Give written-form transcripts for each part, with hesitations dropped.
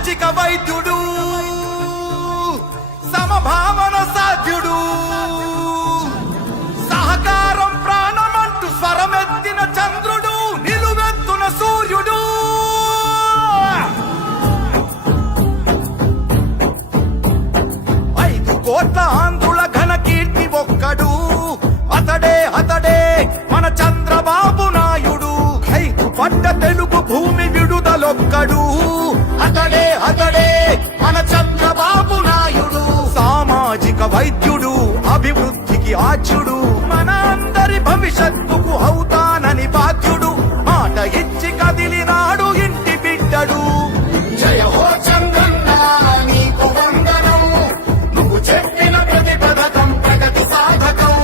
సామాజిక వైద్యుడు, సమభావన సాధ్యుడు, సహకారం ప్రాణమంటూ స్వరమెత్తిన చంద్రుడు, నిలువెత్తున సూర్యుడు. 5 కోట్ల ఆంధ్రుల ఘన కీర్తి ఒక్కడు, అతడే మన చంద్రబాబు నాయుడు. ఖైదు పడ్డ తెలుగు భూమి విడుదలొక్కడు, అతడే మన చంద్రబాబు నాయుడు. సామాజిక వైద్యుడు, అభివృద్ధికి ఆచ్యుడు, మన అందరి భవిష్యత్తుకు అవుతానని బాధ్యుడు. మాట ఇచ్చి కదిలినాడు ఇంటి బిడ్డడు. జయ హో చంద్రన్న నీకు వందనం, నువ్వు చెప్పిన ప్రతి పథకం ప్రగతి సాధకం.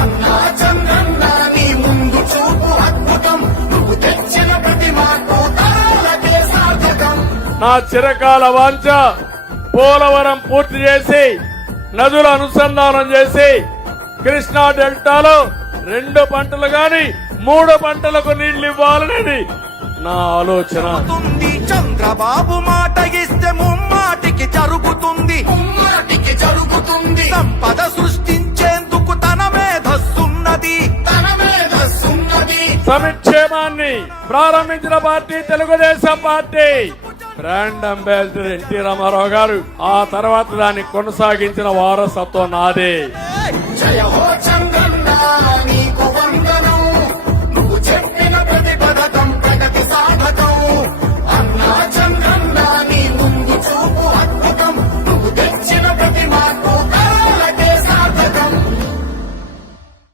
అన్నా చంద్రన్న నీ ముందు చూపు అద్భుతం, నువ్వు తెచ్చిన ప్రతి మార్పు తరాలకే సాధకం. నా చిరకాల వాంఛ పోలవరం పూర్తి చేసి నదుల అనుసంధానం చేసి కృష్ణా డెల్టాలో 2 పంటలు గాని 3 పంటలకు నీళ్లు ఇవ్వాలనేది నా ఆలోచన. చంద్రబాబు మాట ఇస్తే ముమ్మాటికి జరుగుతుంది, సంపద సృష్టించేందుకు తన మేధస్సున్నది. సంక్షేమాన్ని ప్రారంభించిన party Telugu Desam party. Brand ambassador NT Rama Rao garu, ఆ తర్వాత దాన్ని కొనసాగించిన వారసత్వం నాదే.